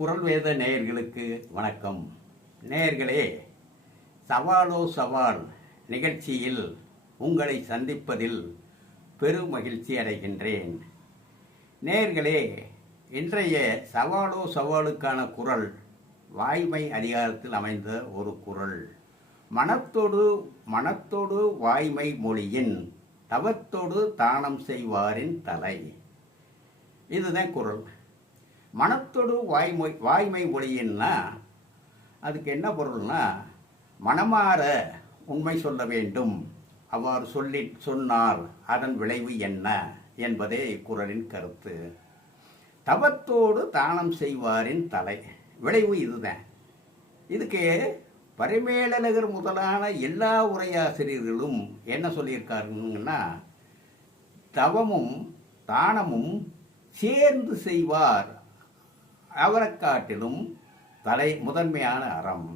குரல் வேத நேயர்களுக்கு வணக்கம். நேயர்களே, சவாலோ சவால் நிகழ்ச்சியில் உங்களை சந்திப்பதில் பெரும் மகிழ்ச்சி அடைகின்றேன். நேயர்களே, இன்றைய சவாலோ சவாலுக்கான குரல் வாய்மை அதிகாரத்தில் அமைந்த ஒரு குரல். மனத்தோடு வாய்மை மொழியின் தவத்தோடு தானம் செய்வாரின் தலை. இதுதான் குரல். மனத்தோடு வாய்மை மொழியின்னா அதுக்கு என்ன பொருள்னா, மனமாற உண்மை சொல்ல வேண்டும். அவ்வாறு சொன்னால் அதன் விளைவு என்ன என்பதே இக்குறளின் கருத்து. தவத்தோடு தானம் செய்வாரின் தலை, விளைவு இதுதான். இதுக்கு பரிமேலழகர் முதலான எல்லா உரையாசிரியர்களும் என்ன சொல்லியிருக்காருன்னா, தவமும் தானமும் சேர்ந்து செய்வார் அவரை காட்டிலும் தலை முதன்மையான அறம்.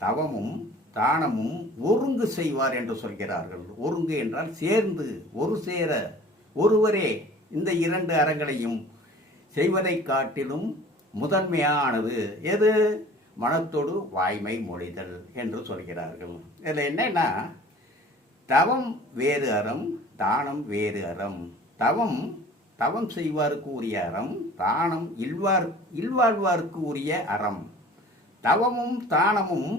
தவமும் தானமும் ஒருங்கு செய்வார் என்று சொல்கிறார்கள். ஒருங்கு என்றால் சேர்ந்து, ஒரு சேர, ஒருவரே இந்த இரண்டு அறங்களையும் செய்வதை காட்டிலும் முதன்மையானது எது? மனத்தோடு வாய்மை மொழிதல் என்று சொல்கிறார்கள். இதில் என்னன்னா, தவம் வேறு அறம், தானம் வேறு அறம். தவம் செய்வாருக்கு உரிய அறம், தானம் இல்வாழ்வாருக்கு உரிய அறம். தவமும் தானமும்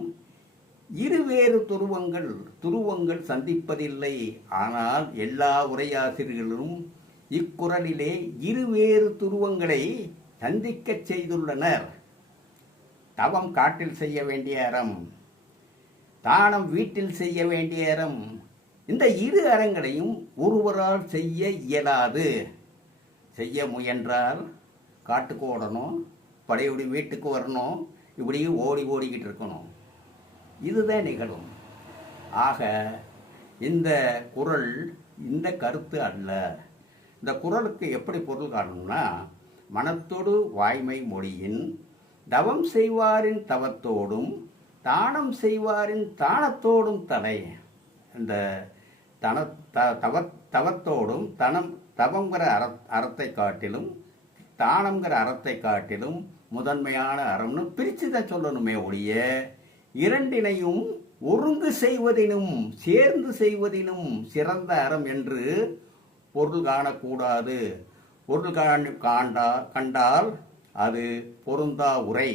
இருவேறு துருவங்கள் சந்திப்பதில்லை. ஆனால் எல்லா உரையாசிரியர்களும் இக்குறளிலே இருவேறு துருவங்களை சந்திக்க செய்துள்ளனர். தவம் காட்டில் செய்ய வேண்டிய அறம், தானம் வீட்டில் செய்ய வேண்டிய அறம். இந்த இரு அறங்களையும் ஒருவரால் செய்ய இயலாது. செய்ய முயன்றால் காட்டுக்கு ஓடணும், படையோடி வீட்டுக்கு வரணும், இப்படி ஓடிக்கிட்டு இருக்கணும். இதுதான் நிகழும். ஆக இந்த குறள் இந்த கருத்து அல்ல. இந்த குறளுக்கு எப்படி பொருள் காணணும்னா, மனத்தோடு வாய்மை மொழியின் தவம் செய்வாரின் தவத்தோடும் தானம் செய்வாரின் தானத்தோடும் தலை. இந்த தவத்தோடும் தவங்கிற அறத்தை காட்டிலும் தானங்கிற அறத்தை காட்டிலும் முதன்மையான அறம்னு பிரித்து தான் சொல்லணுமே ஒழிய, இரண்டினையும் ஒருங்கு செய்வதினும் சேர்ந்து செய்வதினும் சிறந்த அறம் என்று பொருள் காணக்கூடாது. பொருள் கண்டால் அது பொருந்தா உரை.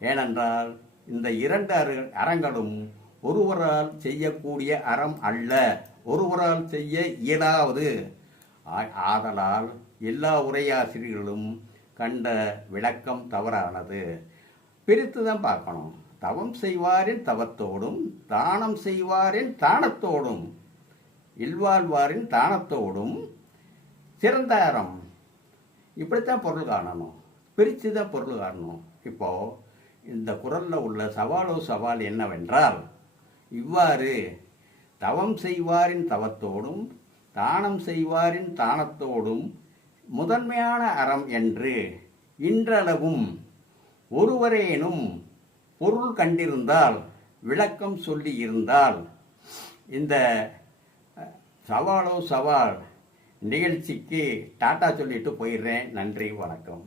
ஏனென்றால் இந்த இரண்டு அறங்களும் ஒருவரால் செய்யக்கூடிய அறம் அல்ல, ஒருவரால் செய்ய இயலாவது. ஆதலால் எல்லா உரையாசிரியர்களும் கண்ட விளக்கம் தவறானது. பிரித்து தான் பார்க்கணும். தவம் செய்வாரின் தவத்தோடும் தானம் செய்வாரின் தானத்தோடும் இல்வாழ்வாரின் தானத்தோடும் சிறந்த அறம். இப்படித்தான் பொருள் காணணும், பிரித்து தான் பொருள் காணணும். இப்போ இந்த குறளில் உள்ள சவாலோ சவால் என்னவென்றால், இவ்வாறு தவம் செய்வாரின் தவத்தோடும் தானம் செய்வாரின் தானத்தோடும் முதன்மையான அறம் என்று இன்றளவும் ஒருவரேனும் பொருள் கண்டிருந்தால், விளக்கம் சொல்லி இருந்தால், இந்த சவாலோ சவால் நிகழ்ச்சிக்கு டாட்டா சொல்லிட்டு போயிடுறேன். நன்றி, வணக்கம்.